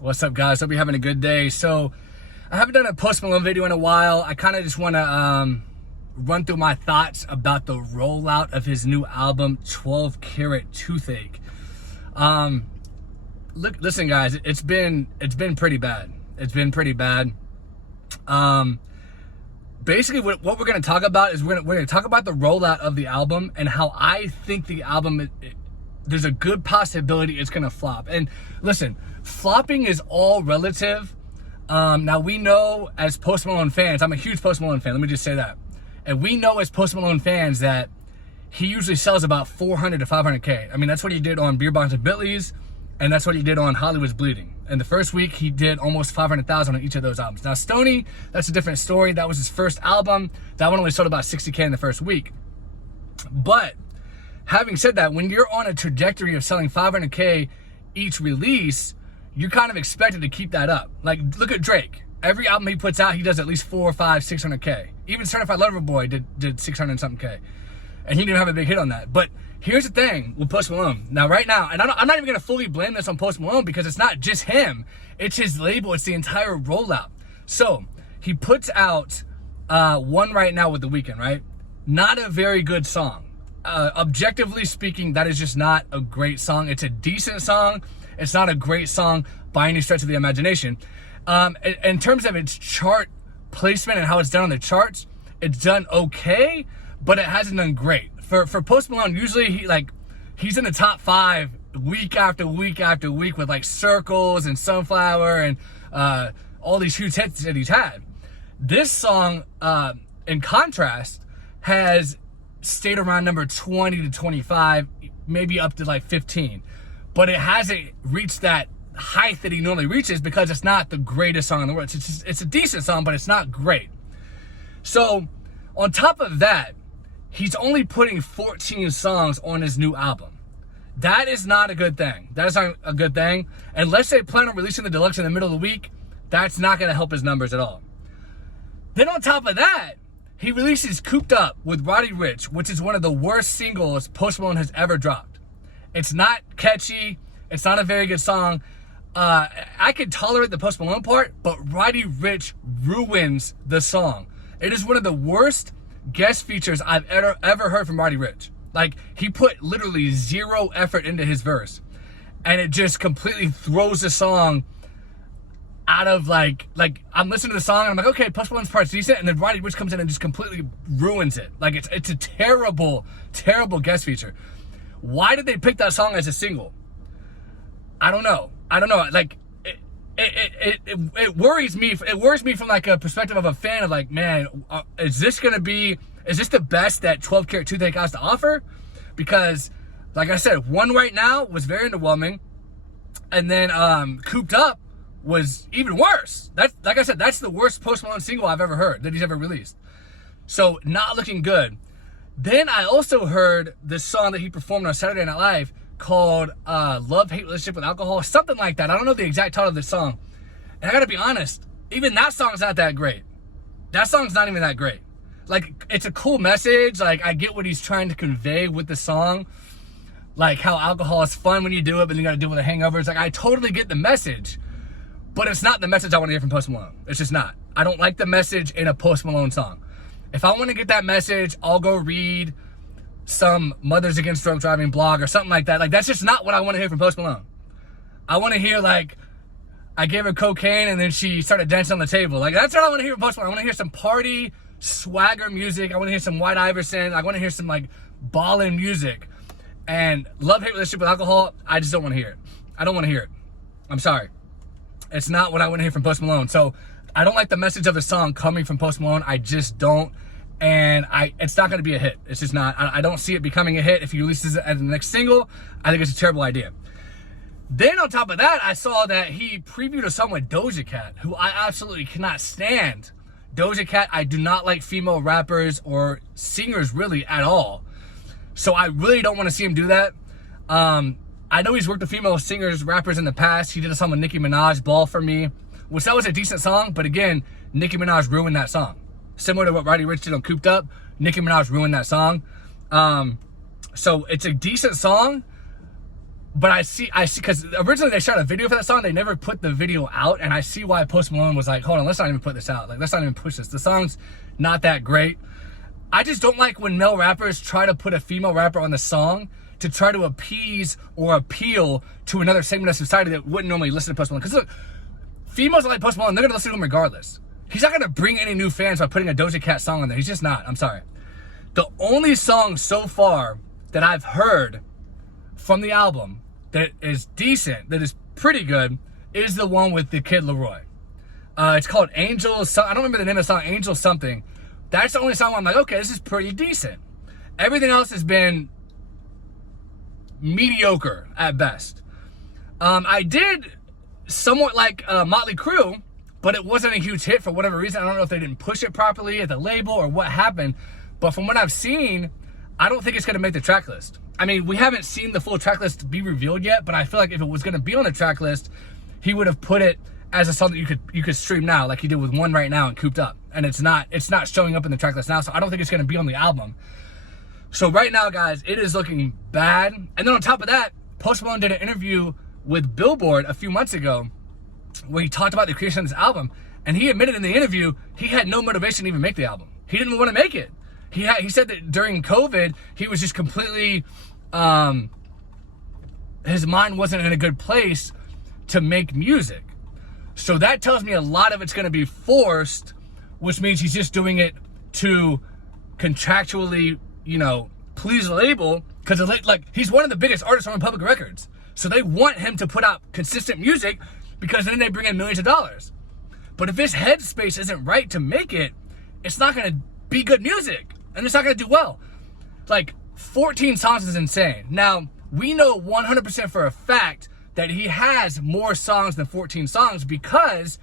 What's up, guys? Hope you're having a good day. So I haven't done a Post Malone video in a while. I kind of just want to run through my thoughts about the rollout of his new album, 12 Carat Toothache. Listen, guys, it's been pretty bad. It's been pretty bad. Basically, what we're going to talk about is we're going to talk about the rollout of the album and how I think the album there's a good possibility it's going to flop. And listen, flopping is all relative. Now we know as Post Malone fans, I'm a huge Post Malone fan, let me just say that. And we know as Post Malone fans that he usually sells about 400 to 500K. I mean, that's what he did on Beer Bonds and Bentleys, and that's what he did on Hollywood's Bleeding. In the first week, he did almost 500,000 on each of those albums. Now, Stoney, that's a different story. That was his first album. That one only sold about 60K in the first week. But having said that, when you're on a trajectory of selling 500K each release, you're kind of expected to keep that up. Like, look at Drake. Every album he puts out, he does at least 400, 500, 600K. Even Certified Lover Boy did 600 and something K. And he didn't have a big hit on that. But here's the thing with Post Malone. Now, right now, and I'm not even going to fully blame this on Post Malone because it's not just him. It's his label. It's the entire rollout. So he puts out one right now with The Weeknd, right? Not a very good song. Objectively speaking, that is just not a great song. It's a decent song. It's not a great song by any stretch of the imagination. In terms of its chart placement and how it's done on the charts, it's done okay, but it hasn't done great. For Post Malone, usually he's in the top 5 week after week after week with like Circles and Sunflower and all these huge hits that he's had. This song, in contrast, has stayed around number 20 to 25, maybe up to like 15. But it hasn't reached that height that he normally reaches because it's not the greatest song in the world. It's a decent song, but it's not great. So on top of that, he's only putting 14 songs on his new album. That is not a good thing. That is not a good thing. Unless they plan on releasing the deluxe in the middle of the week, that's not going to help his numbers at all. Then on top of that, he releases Cooped Up with Roddy, ricch, which is one of the worst singles Post Malone has ever dropped. It's not catchy. It's not a very good song. I could tolerate the Post Malone part, but Roddy, ricch ruins the song. It is one of the worst guest features I've ever heard from Roddy, ricch. Like, he put literally zero effort into his verse, and it just completely throws the song out of like I'm listening to the song and I'm like, okay, Post Malone's part's decent, and then Roddy, ricch comes in and just completely ruins it. Like, it's a terrible, terrible guest feature. Why did they pick that song as a single? I don't know. Like, it worries me. It worries me from like a perspective of a fan of like, man, is this the best that 12 Carat Toothache has to offer? Because, like I said, one right now was very underwhelming, and then Cooped Up was even worse. That's, like I said, that's the worst Post Malone single I've ever heard that he's ever released. So not looking good. Then I also heard this song that he performed on Saturday Night Live called Love-Hate Relationship with Alcohol, something like that. I don't know the exact title of this song. And I gotta be honest, even that song's not that great. That song's not even that great. Like, it's a cool message. Like, I get what he's trying to convey with the song. Like, how alcohol is fun when you do it, but then you gotta deal with the hangovers. Like, I totally get the message, but it's not the message I wanna hear from Post Malone. It's just not. I don't like the message in a Post Malone song. If I want to get that message, I'll go read some Mothers Against Drunk Driving blog or something like that. Like, that's just not what I want to hear from Post Malone. I want to hear, like, I gave her cocaine and then she started dancing on the table. Like, that's what I want to hear from Post Malone. I want to hear some party, swagger music. I want to hear some White Iverson. I want to hear some, like, ballin' music. And Love-Hate Relationship with Alcohol, I just don't want to hear it. I don't want to hear it. I'm sorry. It's not what I want to hear from Post Malone. So I don't like the message of the song coming from Post Malone. I just don't. And it's not going to be a hit. It's just not. I don't see it becoming a hit. If he releases it as the next single, I think it's a terrible idea. Then on top of that, I saw that he previewed a song with Doja Cat, who I absolutely cannot stand. Doja Cat, I do not like female rappers or singers really at all. So I really don't want to see him do that. I know he's worked with female singers, rappers in the past. He did a song with Nicki Minaj, Ball for Me, which that was a decent song, but again, Nicki Minaj ruined that song. Similar to what Roddy, ricch did on Cooped Up, Nicki Minaj ruined that song. So it's a decent song, But I see, because originally they shot a video for that song. They never put the video out, and I see why Post Malone was like, hold on, let's not even put this out. Like, let's not even push this. The song's not that great. I just don't like when male rappers try to put a female rapper on the song to try to appease or appeal to another segment of society that wouldn't normally listen to Post Malone. Because look, females that like Post Malone, they're going to listen to him regardless. He's not going to bring any new fans by putting a Doja Cat song on there. He's just not. I'm sorry. The only song so far that I've heard from the album that is decent, that is pretty good, is the one with the kid Laroi. It's called Angel. I don't remember the name of the song. Angel something. That's the only song where I'm like, okay, this is pretty decent. Everything else has been mediocre at best. I did somewhat like Motley Crue, but it wasn't a huge hit for whatever reason. I don't know if they didn't push it properly at the label or what happened. But from what I've seen, I don't think it's going to make the track list. I mean, we haven't seen the full track list be revealed yet, but I feel like if it was going to be on the track list, he would have put it as a song that you could stream now, like he did with One Right Now and Cooped Up. And it's not showing up in the track list now, so I don't think it's going to be on the album. So right now, guys, it is looking bad. And then on top of that, Post Malone did an interview with Billboard a few months ago where he talked about the creation of this album, and he admitted in the interview he had no motivation to even make the album. He didn't want to make it. He said that during COVID, he was just completely, his mind wasn't in a good place to make music. So that tells me a lot of it's going to be forced, which means he's just doing it to contractually, please the label, because like he's one of the biggest artists on Republic Records. So they want him to put out consistent music because then they bring in millions of dollars. But if his headspace isn't right to make it, it's not going to be good music. And it's not going to do well. Like, 14 songs is insane. Now, we know 100% for a fact that he has more songs than 14 songs because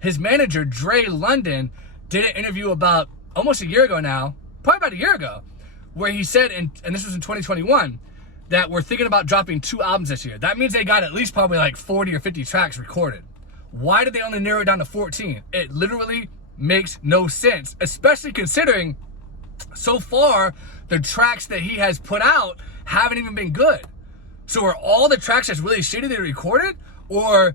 his manager, Dre London, did an interview about almost a year ago now, probably about a year ago, where he said, and this was in 2021, that we're thinking about dropping 2 albums this year. That means they got at least probably like 40 or 50 tracks recorded. Why did they only narrow it down to 14? It literally makes no sense, especially considering so far the tracks that he has put out haven't even been good. So are all the tracks that's really shitty they recorded, or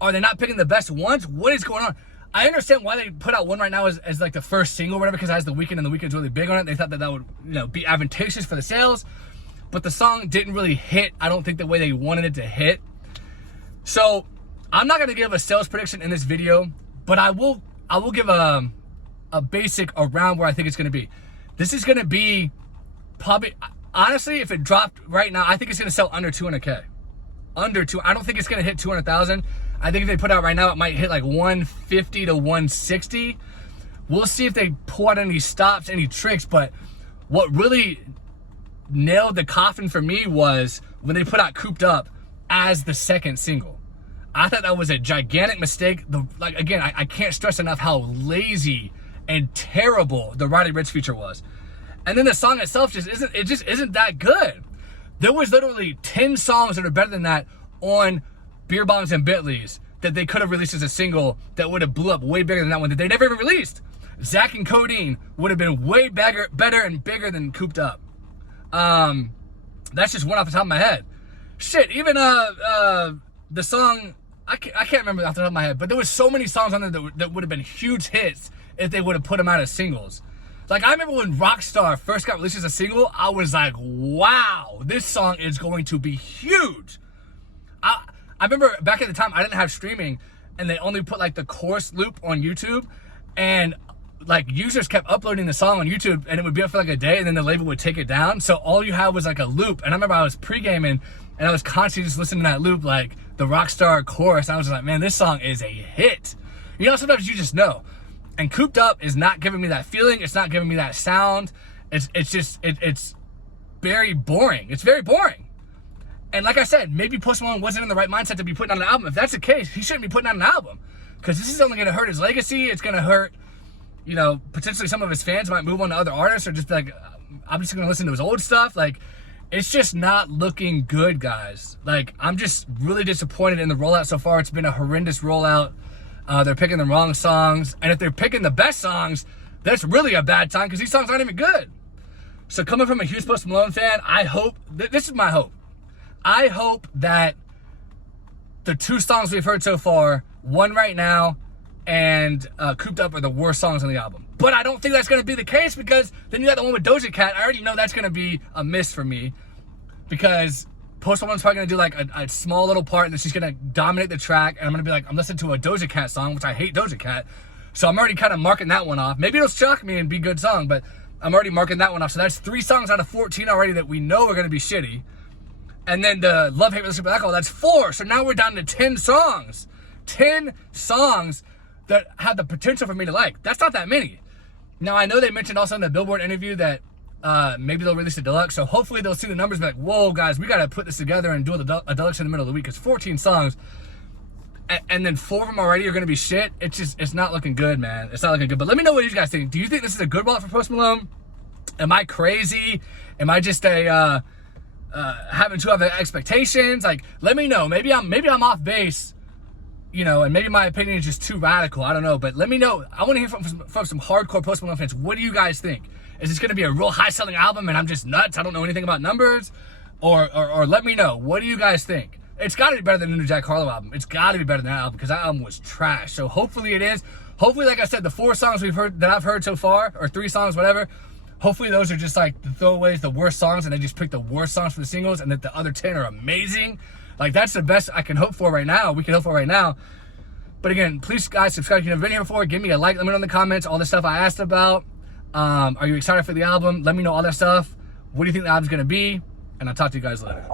are they not picking the best ones? What is going on? I understand why they put out One Right Now as like the first single or whatever, because it has The Weeknd and The Weeknd's really big on it. They thought that would be advantageous for the sales, but the song didn't really hit, I don't think, the way they wanted it to hit. So I'm not going to give a sales prediction in this video, but I will give a basic around where I think it's going to be. This is going to be probably, honestly, if it dropped right now, I think it's going to sell under 200K. I don't think it's going to hit 200,000. I think if they put it out right now, it might hit like 150 to 160. We'll see if they pull out any stops, any tricks, but what really nailed the coffin for me was when they put out Cooped Up as the second single. I thought that was a gigantic mistake. Again, I can't stress enough how lazy and terrible the Roddy Ricch feature was. And then the song itself just isn't that good. There was literally 10 songs that are better than that on Beer Bongs and Bentleys that they could have released as a single that would have blew up way bigger than that one that they never even released. Zach and Codeine would have been way better and bigger than Cooped Up. That's just one off the top of my head. Shit, even the song, I can't remember off the top of my head, but there was so many songs on there that would have been huge hits if they would have put them out as singles. Like, I remember when Rockstar first got released as a single, I was like, wow, this song is going to be huge. I remember back at the time, I didn't have streaming, and they only put, like, the chorus loop on YouTube, and, like, users kept uploading the song on YouTube, and it would be up for, like, a day, and then the label would take it down, so all you had was, like, a loop, and I remember I was pre-gaming, and I was constantly just listening to that loop, like, the Rockstar chorus, and I was just like, man, this song is a hit. Sometimes you just know. And Cooped Up is not giving me that feeling. It's not giving me that sound. It's very boring. It's very boring. And like I said, maybe Post Malone wasn't in the right mindset to be putting on an album. If that's the case, he shouldn't be putting on an album. Because this is only going to hurt his legacy. It's going to hurt, potentially some of his fans might move on to other artists or just be like, I'm just going to listen to his old stuff. Like, it's just not looking good, guys. Like, I'm just really disappointed in the rollout so far. It's been a horrendous rollout. They're picking the wrong songs. And if they're picking the best songs, that's really a bad time because these songs aren't even good. So coming from a huge Post Malone fan, I hope, this is my hope. I hope that the 2 songs we've heard so far, One Right Now and Cooped Up, are the worst songs on the album. But I don't think that's going to be the case, because then you got the one with Doja Cat. I already know that's going to be a miss for me, because Post Malone's probably going to do like a small little part, and then she's going to dominate the track, and I'm going to be like, I'm listening to a Doja Cat song, which I hate Doja Cat. So I'm already kind of marking that one off. Maybe it'll shock me and be a good song, but I'm already marking that one off. So that's 3 songs out of 14 already that we know are going to be shitty. And then the Love Hate Relationship with Alcohol, that's 4. So now we're down to 10 songs. 10 songs that have the potential for me to like. That's not that many. Now, I know they mentioned also in the Billboard interview that maybe they'll release a deluxe. So hopefully they'll see the numbers and be like, whoa, guys, we got to put this together and do a deluxe in the middle of the week. It's 14 songs. And then 4 of them already are going to be shit. It's not looking good, man. It's not looking good. But let me know what you guys think. Do you think this is a good rollout for Post Malone? Am I crazy? Am I just having too high expectations? Like, let me know. Maybe I'm off base, you know, and maybe my opinion is just too radical. I don't know. But let me know. I want to hear from some hardcore Post Malone fans. What do you guys think? Is this going to be a real high-selling album and I'm just nuts? I don't know anything about numbers? Or let me know. What do you guys think? It's got to be better than the new Jack Harlow album. It's got to be better than that album, because that album was trash. So hopefully it is. Hopefully, like I said, the 4 songs I've heard so far, or 3 songs, whatever, hopefully those are just like the throwaways, the worst songs, and they just pick the worst songs for the singles, and that the other 10 are amazing. Like, that's the best I can hope for right now. We can hope for right now. But again, please, guys, subscribe if you've never been here before. Give me a like. Let me know in the comments all the stuff I asked about. Are you excited for the album? Let me know all that stuff. What do you think the album's going to be? And I'll talk to you guys later.